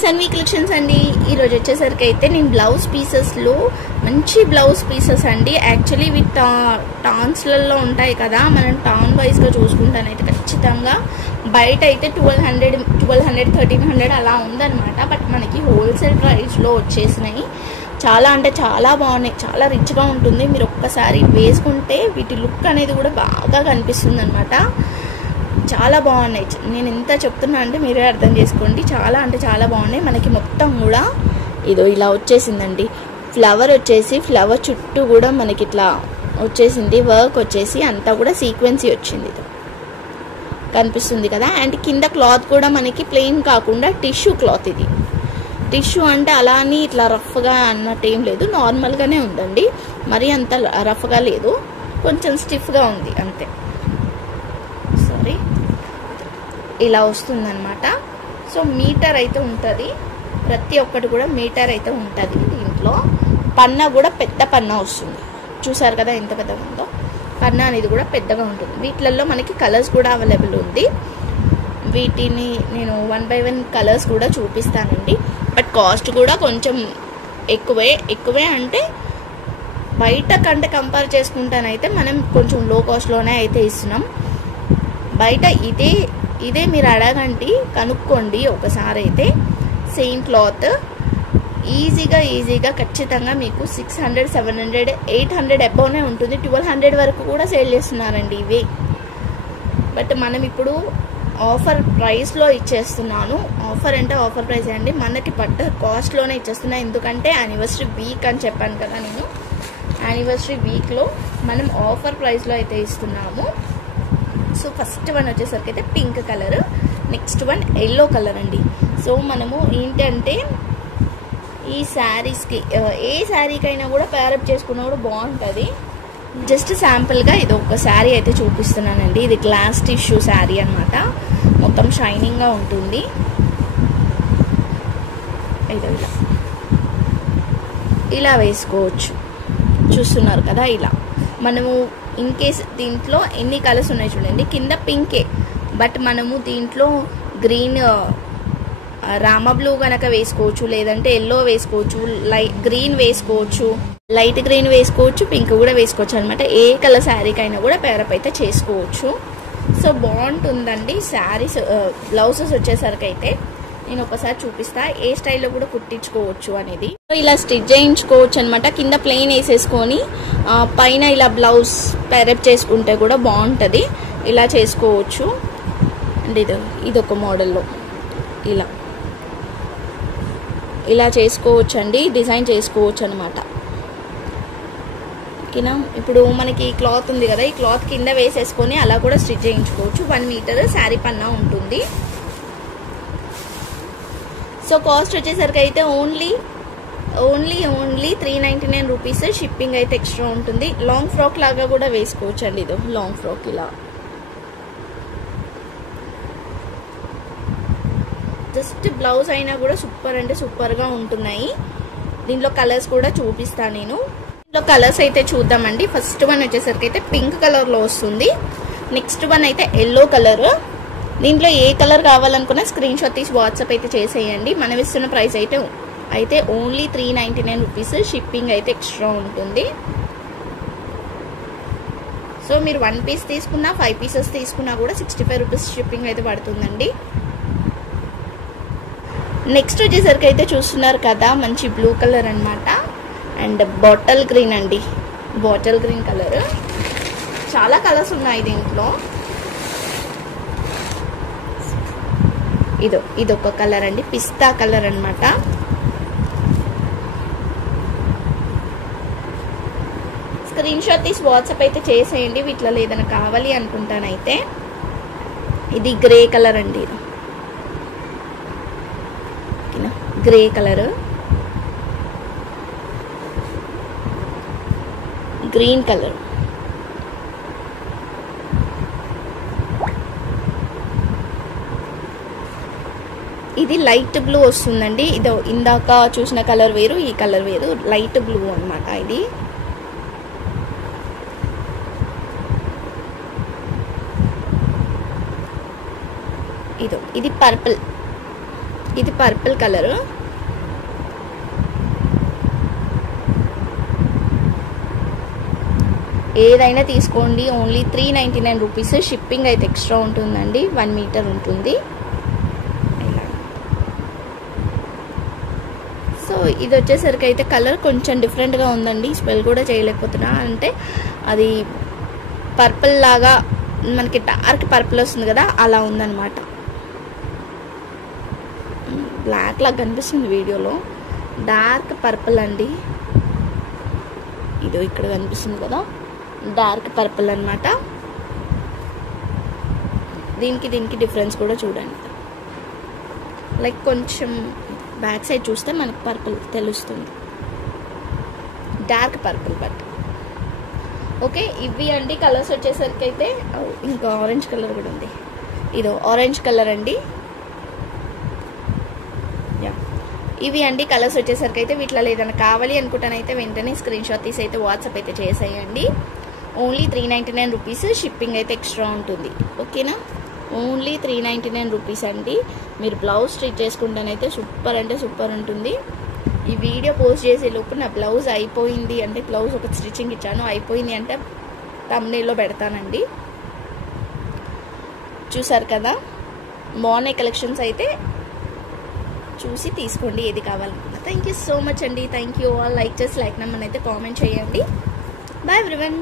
Sanvi collections అండి. ఈరోజు వచ్చేసరికి అయితే నేను బ్లౌజ్ పీసెస్లో మంచి బ్లౌజ్ పీసెస్ అండి. యాక్చువల్లీ ఇవి టాన్స్లలో ఉంటాయి కదా, మనం టాన్ వైజ్గా చూసుకుంటానైతే ఖచ్చితంగా బయట అయితే 1200, 1300 అలా ఉందన్నమాట. బట్ మనకి హోల్సేల్ ప్రైస్లో వచ్చేసినాయి. చాలా అంటే చాలా బాగున్నాయి, చాలా రిచ్గా ఉంటుంది. మీరు ఒక్కసారి వేసుకుంటే వీటి లుక్ అనేది కూడా బాగా కనిపిస్తుంది అనమాట. చాలా బాగున్నాయి. నేను ఎంత చెప్తున్నా అంటే మీరే అర్థం చేసుకోండి. చాలా అంటే చాలా బాగున్నాయి. మనకి మొత్తం కూడా ఇదో ఇలా వచ్చేసిందండి. ఫ్లవర్ వచ్చేసి ఫ్లవర్ చుట్టూ కూడా మనకి ఇట్లా వచ్చేసింది. వర్క్ వచ్చేసి అంతా కూడా సీక్వెన్సీ వచ్చింది. ఇది కనిపిస్తుంది కదా. అండ్ కింద క్లాత్ కూడా మనకి ప్లెయిన్ కాకుండా టిష్యూ క్లాత్. ఇది టిష్యూ అంటే అలా అని ఇట్లా రఫ్గా అన్నట్టు ఏం లేదు, నార్మల్గానే ఉందండి. మరీ అంత రఫ్గా లేదు, కొంచెం స్టిఫ్గా ఉంది అంతే. సారీ, ఇలా వస్తుందన్నమాట. సో మీటర్ అయితే ఉంటుంది, ప్రతి ఒక్కటి కూడా మీటర్ అయితే ఉంటుంది. దీంట్లో పన్నా కూడా పెద్ద పన్నా వస్తుంది. చూసారు కదా ఎంత పెద్దగా ఉందో. పన్నా అనేది కూడా పెద్దగా ఉంటుంది. వీటిలలో మనకి కలర్స్ కూడా అవైలబుల్ ఉంది. వీటిని నేను 1 by 1 కలర్స్ కూడా చూపిస్తానండి. బట్ కాస్ట్ కూడా కొంచెం ఎక్కువే అంటే బయట కంటే కంపేర్ చేసుకుంటానైతే మనం కొంచెం లో కాస్ట్లోనే అయితే ఇస్తున్నాం. బయట ఇదే మీరు అడగండి, కనుక్కోండి ఒకసారి అయితే. సేమ్ క్లాత్ ఈజీగా ఖచ్చితంగా మీకు 600, 700, 800 అబౌవ్నే ఉంటుంది. 1200 వరకు కూడా సేల్ చేస్తున్నారండి ఇవి. బట్ మనం ఇప్పుడు ఆఫర్ ప్రైస్లో ఇచ్చేస్తున్నాను. ఆఫర్ అంటే ఆఫర్ ప్రైస్ అండి, మనకి పట్ట కాస్ట్లోనే ఇచ్చేస్తున్నా. ఎందుకంటే యానివర్సరీ వీక్ అని చెప్పాను కదా నేను. యానివర్సరీ వీక్లో మనం ఆఫర్ ప్రైస్లో అయితే ఇస్తున్నాము. సో ఫస్ట్ వన్ వచ్చేసరికి అయితే pink colour, next one yellow colour అండి. సో మనము ఏంటంటే ఈ శారీస్కి ఏ శారీకైనా కూడా పేరప్ చేసుకున్నా కూడా బాగుంటుంది. జస్ట్ శాంపుల్గా ఇది ఒక శారీ అయితే చూపిస్తున్నానండి. ఇది గ్లాస్ టిష్యూ శారీ అనమాట. మొత్తం షైనింగ్గా ఉంటుంది. ఇలా వేసుకోవచ్చు. చూస్తున్నారు కదా ఇలా. మనము ఇన్ కేస్ దీంట్లో ఎన్ని కలర్స్ ఉన్నాయి చూడండి. కింద పింకే, బట్ మనము దీంట్లో గ్రీన్ రామా బ్లూ కనుక వేసుకోవచ్చు, లేదంటే ఎల్లో వేసుకోవచ్చు, గ్రీన్ వేసుకోవచ్చు, లైట్ గ్రీన్ వేసుకోవచ్చు, పింక్ కూడా వేసుకోవచ్చు అనమాట. ఏ కలర్ శారీకైనా కూడా పేరప్ అయితే చేసుకోవచ్చు. సో బాగుంటుందండి శారీస్. బ్లౌజెస్ వచ్చేసరికి అయితే నేను ఒకసారి చూపిస్తా ఏ స్టైల్లో కూడా కుట్టించుకోవచ్చు అనేది. ఇలా స్టిచ్ చేయించుకోవచ్చు అనమాట. కింద ప్లెయిన్ వేసేసుకొని పైన ఇలా బ్లౌజ్ పేరప్ చేసుకుంటే కూడా బాగుంటుంది. ఇలా చేసుకోవచ్చు అండ్ ఇదొక మోడల్లో ఇలా చేసుకోవచ్చు అండి. డిజైన్ చేసుకోవచ్చు అనమాట. ఓకేనా. ఇప్పుడు మనకి క్లాత్ ఉంది కదా, ఈ క్లాత్ కింద వేసేసుకొని అలా కూడా స్టిచ్ చేయించుకోవచ్చు. 1 మీటర్ శారీ పన్నా ఉంటుంది. సో కాస్ట్ వచ్చేసరికి అయితే ఓన్లీ 399 రూపీస్. షిప్పింగ్ అయితే ఎక్స్ట్రా ఉంటుంది. లాంగ్ ఫ్రాక్ లాగా కూడా వేసుకోవచ్చు అండి. ఇది లాంగ్ ఫ్రాక్ ఇలా జస్ట్ బ్లౌజ్ అయినా కూడా సూపర్ అంటే సూపర్గా ఉంటున్నాయి. దీంట్లో కలర్స్ కూడా చూపిస్తాను నేను. దీంట్లో కలర్స్ అయితే చూద్దామండి. ఫస్ట్ వన్ వచ్చేసరికి అయితే పింక్ కలర్లో వస్తుంది. నెక్స్ట్ వన్ అయితే ఎల్లో కలర్. దీంట్లో ఏ కలర్ కావాలనుకున్నా స్క్రీన్ షాట్ తీసి వాట్సాప్ అయితే చేసేయండి. మనం ఇస్తున్న ప్రైస్ అయితే ఓన్లీ 399 రూపీస్. షిప్పింగ్ అయితే ఎక్స్ట్రా ఉంటుంది. సో మీరు 1 పీస్ తీసుకున్నా 5 పీసెస్ తీసుకున్నా కూడా 65 రూపీస్ షిప్పింగ్ అయితే పడుతుందండి. నెక్స్ట్ వచ్చేసరికి అయితే చూస్తున్నారు కదా, మంచి బ్లూ కలర్ అనమాట. అండ్ బాటిల్ గ్రీన్ అండి, బాటిల్ గ్రీన్ కలర్. చాలా కలర్స్ ఉన్నాయి దీంట్లో. ఇదొక కలర్ అండి, పిస్తా కలర్ అనమాట. స్క్రీన్ షాట్ తీసి వాట్సాప్ అయితే చేసేయండి. వీటిలో ఏదైనా కావాలి అనుకుంటానైతే. ఇది గ్రే కలర్ అండి, గ్రే కలర్, గ్రీన్ కలర్, ఇది లైట్ బ్లూ వస్తుందండి. ఇది ఇందాక చూసిన కలర్ వేరు, ఈ కలర్ వేరు. లైట్ బ్లూ అనమాట ఇది. ఇది పర్పుల్, ఇది పర్పుల్ కలరు. ఏదైనా తీసుకోండి, ఓన్లీ 399 రూపీస్. షిప్పింగ్ అయితే ఎక్స్ట్రా ఉంటుందండి, 1 మీటర్ ఉంటుంది. సో ఇది వచ్చేసరికి అయితే కలర్ కొంచెం డిఫరెంట్గా ఉందండి, స్పెల్ కూడా చేయలేకపోతున్నా. అంటే అది పర్పుల్ లాగా మనకి డార్క్ పర్పుల్ వస్తుంది కదా, అలా ఉందన్నమాట. బ్లాక్ లాగా కనిపిస్తుంది వీడియోలో, డార్క్ పర్పుల్ అండి. ఇది ఇక్కడ కనిపిస్తుంది కదా, డార్క్ పర్పుల్ అన్నమాట. దీనికి డిఫరెన్స్ కూడా చూడండి. లైక్ కొంచెం బ్యాక్ సైడ్ చూస్తే మనకి పర్పుల్ తెలుస్తుంది, డార్క్ పర్పుల్. బట్ ఓకే, ఇవి అండి కలర్స్ వచ్చేసరికి అయితే. ఇంకా ఆరెంజ్ కలర్ కూడా ఉంది, ఇదో ఆరెంజ్ కలర్ అండి. ఇవి అండి కలర్స్ వచ్చేసరికి అయితే. వీటిలో ఏదైనా కావాలి అనుకుంటానైతే వెంటనే స్క్రీన్ షాట్ తీసి అయితే వాట్సాప్ అయితే చేసేయండి. Only 399 rupees. షిప్పింగ్ అయితే ఎక్స్ట్రా ఉంటుంది. ఓకేనా, ఓన్లీ 399 రూపీస్ అండి. మీరు బ్లౌజ్ స్టిచ్ చేసుకుంటానైతే సూపర్ అంటే సూపర్ ఉంటుంది. ఈ వీడియో పోస్ట్ చేసే లోపు నా బ్లౌజ్ అయిపోయింది అంటే, బ్లౌజ్ ఒక స్టిచ్చింగ్ ఇచ్చాను, అయిపోయింది అంటే థంబ్నెయిల్లో పెడతానండి. చూసారు కదా, బాగున్నాయి కలెక్షన్స్. అయితే చూసి తీసుకోండి ఏది కావాలనుకున్నా. థ్యాంక్ యూ సో మచ్ అండి. Thank you all. లైక్ చేసి లైక్ నెంబర్ అయితే కామెంట్ చేయండి. Bye everyone.